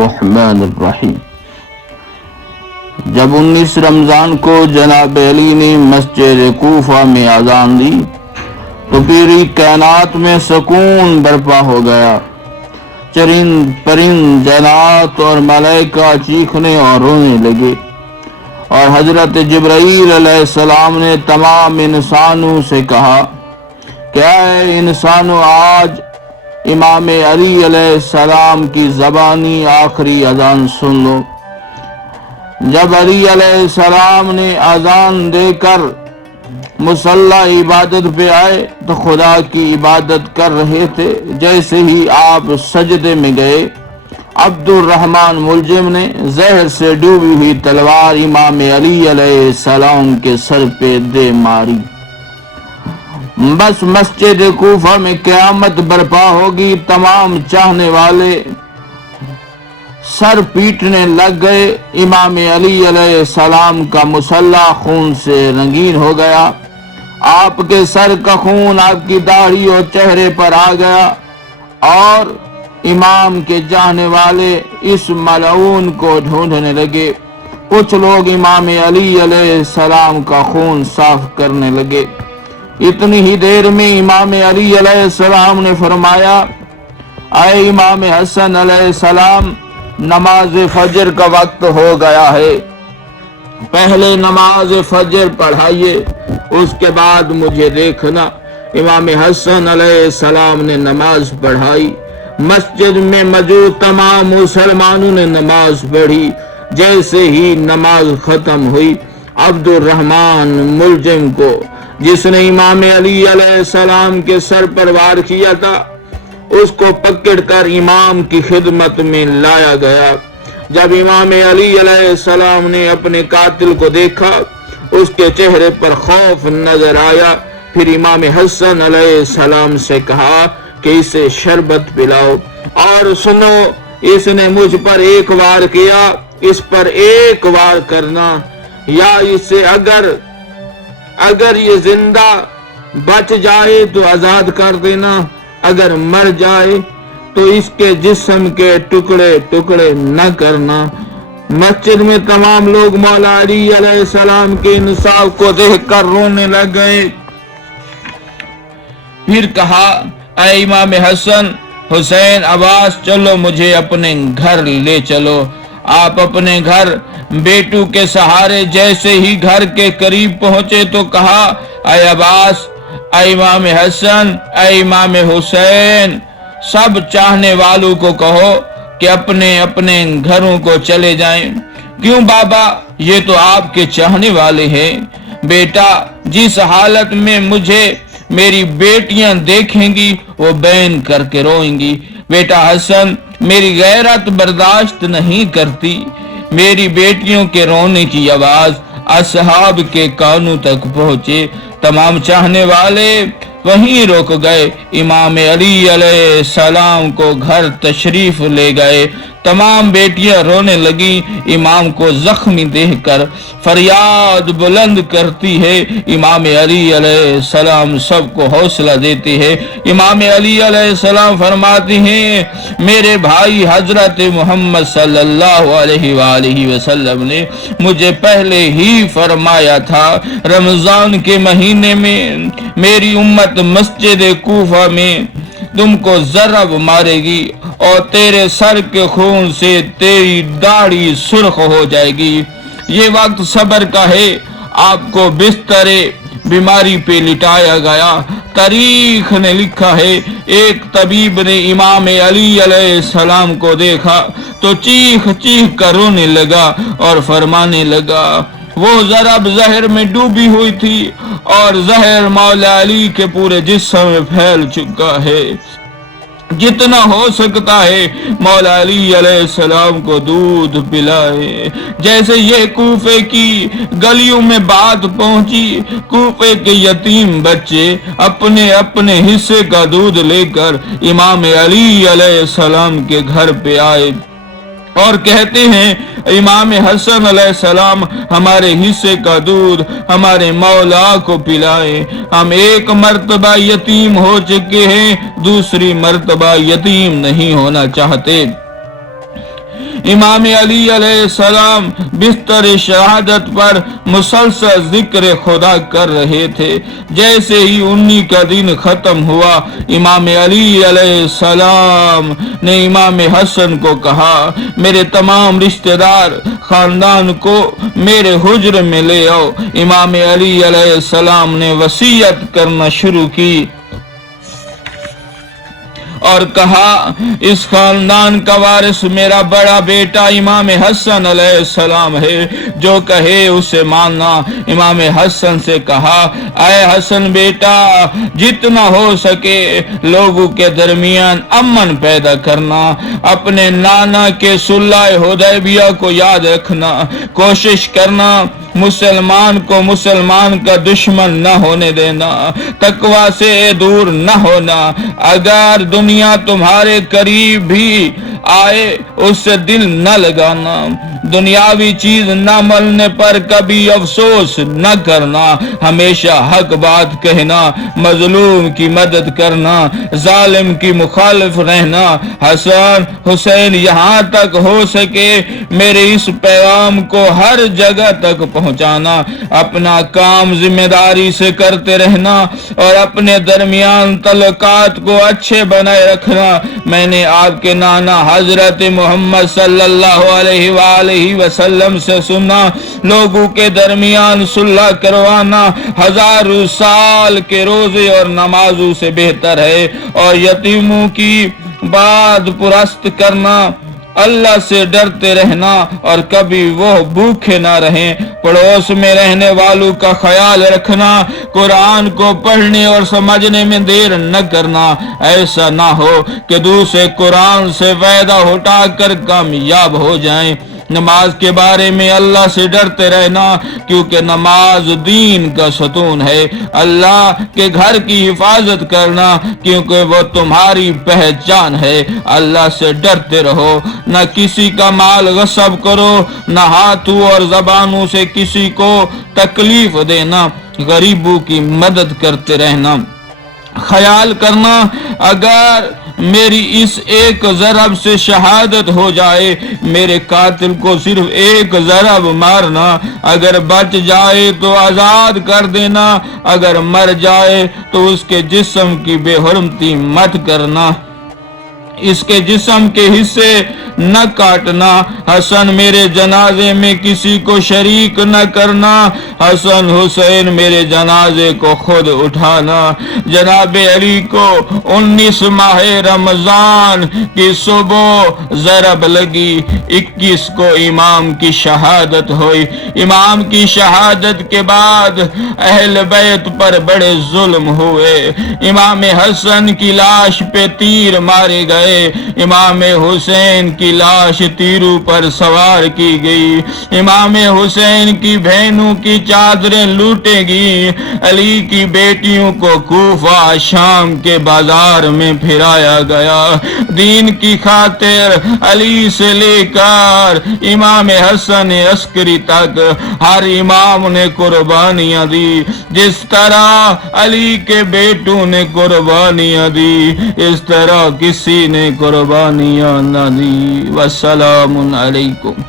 الرحمن الرحیم۔ جب 19 رمضان کو جناب علی نے مسجد کوفہ میں اذان دی تو پوری کائنات میں سکون برپا ہو گیا۔ چرند پرند جنات اور ملائکہ چیخنے اور رونے لگے، اور حضرت جبرائیل علیہ السلام نے تمام انسانوں سے کہا کہ اے انسانوں، آج امام علی علیہ السلام کی زبانی آخری اذان سن لو۔ جب علی علیہ السلام نے اذان دے کر مصلی عبادت پہ آئے تو خدا کی عبادت کر رہے تھے۔ جیسے ہی آپ سجدے میں گئے، عبد الرحمن ملجم نے زہر سے ڈوبی ہوئی تلوار امام علی علیہ السلام کے سر پہ دے ماری۔ بس مسجد کوفہ میں قیامت برپا ہوگی۔ تمام چاہنے والے سر پیٹنے لگ گئے۔ امام علی علیہ السلام کا مصلی خون سے رنگین ہو گیا۔ آپ کے سر کا خون آپ کی داڑھی اور چہرے پر آ گیا، اور امام کے چاہنے والے اس ملعون کو ڈھونڈنے لگے۔ کچھ لوگ امام علی علیہ السلام کا خون صاف کرنے لگے۔ اتنی ہی دیر میں امام علی علیہ السلام نے فرمایا، اے امام حسن علیہ السلام، نماز فجر کا وقت ہو گیا ہے، پہلے نماز فجر پڑھائیے، اس کے بعد مجھے دیکھنا۔ امام حسن علیہ السلام نے نماز پڑھائی۔ مسجد میں موجود تمام مسلمانوں نے نماز پڑھی۔ جیسے ہی نماز ختم ہوئی، عبد الرحمن ملجم کو، جس نے امام علی علیہ السلام کے سر پر وار کیا تھا، اس کو پکڑ کر امام کی خدمت میں لایا گیا۔ جب امام علی علیہ السلام نے اپنے قاتل کو دیکھا، اس کے چہرے پر خوف نظر آیا۔ پھر امام حسن علیہ السلام سے کہا کہ اسے شربت پلاؤ، اور سنو، اس نے مجھ پر ایک وار کیا، اس پر ایک وار کرنا، یا اسے اگر یہ زندہ بچ جائے تو آزاد کر دینا، اگر مر جائے تو اس کے جسم کے ٹکڑے ٹکڑے نہ کرنا۔ مسجد میں تمام لوگ مولا علی علیہ السلام کے انصاف کو دیکھ کر رونے لگ گئے۔ پھر کہا، اے امام حسن، حسین، عباس، چلو مجھے اپنے گھر لے چلو۔ آپ اپنے گھر بیٹو کے سہارے جیسے ہی گھر کے قریب پہنچے تو کہا، اے عباس، اے امام حسن، اے امام حسین، سب چاہنے والوں کو کہو کہ اپنے اپنے گھروں کو چلے جائیں۔ کیوں بابا، یہ تو آپ کے چاہنے والے ہیں۔ بیٹا، جس حالت میں مجھے میری بیٹیاں دیکھیں گی وہ بین کر کے روئیں گی۔ بیٹا حسن، میری غیرت برداشت نہیں کرتی۔ میری بیٹیوں کے رونے کی آواز اصحاب کے کانوں تک پہنچے۔ تمام چاہنے والے وہیں رک گئے۔ امام علی علیہ السلام کو گھر تشریف لے گئے۔ تمام بیٹیاں رونے لگیں۔ امام کو زخمی دیکھ کر فریاد بلند کرتی ہے۔ امام علی علیہ السلام سب کو حوصلہ دیتے ہیں۔ امام علی علیہ السلام فرماتے ہیں، میرے بھائی حضرت محمد صلی اللہ علیہ وآلہ وسلم نے مجھے پہلے ہی فرمایا تھا، رمضان کے مہینے میں میری امت مسجد کوفہ میں تم کو ضرب مارے گی، اور تیرے سر کے خون سے تیری داڑھی سرخ ہو جائے گی۔ یہ وقت صبر کا ہے۔ آپ کو بستر بیماری پہ لٹایا گیا۔ تاریخ نے لکھا ہے، ایک طبیب نے امام علی علیہ السلام کو دیکھا تو چیخ چیخ کر رونے لگا اور فرمانے لگا، وہ ضرب زہر میں ڈوبی ہوئی تھی، اور زہر مولا علی کے پورے جسم میں پھیل چکا ہے۔ جتنا ہو سکتا ہے مولا علی علیہ السلام کو دودھ پلائے۔ جیسے یہ کوفے کی گلیوں میں بات پہنچی، کوفے کے یتیم بچے اپنے اپنے حصے کا دودھ لے کر امام علی علیہ السلام کے گھر پہ آئے اور کہتے ہیں، امام حسن علیہ السلام، ہمارے حصے کا دودھ ہمارے مولا کو پلائے۔ ہم ایک مرتبہ یتیم ہو چکے ہیں، دوسری مرتبہ یتیم نہیں ہونا چاہتے۔ امام علی علیہ السلام بستر شہادت پر مسلسل ذکر خدا کر رہے تھے۔ جیسے ہی 19 کا دن ختم ہوا، امام علی علیہ السلام نے امام حسن کو کہا، میرے تمام رشتہ دار خاندان کو میرے حجر میں لے آؤ۔ امام علی علیہ السلام نے وصیت کرنا شروع کی اور کہا، اس خاندان کا وارث میرا بڑا بیٹا امام حسن علیہ السلام ہے، جو کہے اسے ماننا۔ امام حسن سے کہا، اے حسن بیٹا، جتنا ہو سکے لوگوں کے درمیان امن پیدا کرنا، اپنے نانا کے صلح حدیبیہ کو یاد رکھنا، کوشش کرنا مسلمان کو مسلمان کا دشمن نہ ہونے دینا، تقوی سے دور نہ ہونا، اگر دنیا تمہارے قریب بھی آئے اس سے دل نہ لگانا، دنیاوی چیز نہ ملنے پر کبھی افسوس نہ کرنا، ہمیشہ حق بات کہنا، مظلوم کی مدد کرنا، ظالم کی مخالف رہنا۔ حسن حسین، یہاں تک ہو سکے میرے اس پیغام کو ہر جگہ تک پہنچانا، اپنا کام ذمہ داری سے کرتے رہنا اور اپنے درمیان تعلقات کو اچھے بنائے رکھنا۔ میں نے آپ کے نانا حضرت محمد صلی اللہ علیہ وآلہ وسلم سے سنا، لوگوں کے درمیان صلح کروانا ہزاروں سال کے روزے اور نمازوں سے بہتر ہے، اور یتیموں کی بات پرست کرنا، اللہ سے ڈرتے رہنا اور کبھی وہ بھوکے نہ رہیں، پڑوس میں رہنے والوں کا خیال رکھنا، قرآن کو پڑھنے اور سمجھنے میں دیر نہ کرنا، ایسا نہ ہو کہ دوسرے قرآن سے فائدہ اٹھا کر کامیاب ہو جائیں۔ نماز کے بارے میں اللہ سے ڈرتے رہنا، کیونکہ نماز دین کا ستون ہے۔ اللہ کے گھر کی حفاظت کرنا، کیونکہ وہ تمہاری پہچان ہے۔ اللہ سے ڈرتے رہو، نہ کسی کا مال غصب کرو، نہ ہاتھوں اور زبانوں سے کسی کو تکلیف دینا، غریبوں کی مدد کرتے رہنا۔ خیال کرنا، اگر میری اس ایک ضرب سے شہادت ہو جائے، میرے قاتل کو صرف ایک ضرب مارنا، اگر بچ جائے تو آزاد کر دینا، اگر مر جائے تو اس کے جسم کی بے حرمتی مت کرنا، اس کے جسم کے حصے نہ کاٹنا۔ حسن، میرے جنازے میں کسی کو شریک نہ کرنا۔ حسن حسین، میرے جنازے کو خود اٹھانا۔ جناب علی کو 19 ماہ رمضان کی صبح ضرب لگی، 21 کو امام کی شہادت ہوئی۔ امام کی شہادت کے بعد اہل بیت پر بڑے ظلم ہوئے۔ امام حسن کی لاش پہ تیر مارے گئے، امام حسین کی لاش تیروں پر سوار کی گئی، امام حسین کی بہنوں کی چادریں لوٹے گی، علی کی بیٹیوں کو کوفہ شام کے بازار میں پھرایا گیا۔ دین کی خاطر علی سے لے کر امام حسن عسکری تک ہر امام نے قربانیاں دی، جس طرح علی کے بیٹوں نے قربانیاں دی، اس طرح کسی نے قربانیاں نہ دی۔ والسلام علیکم۔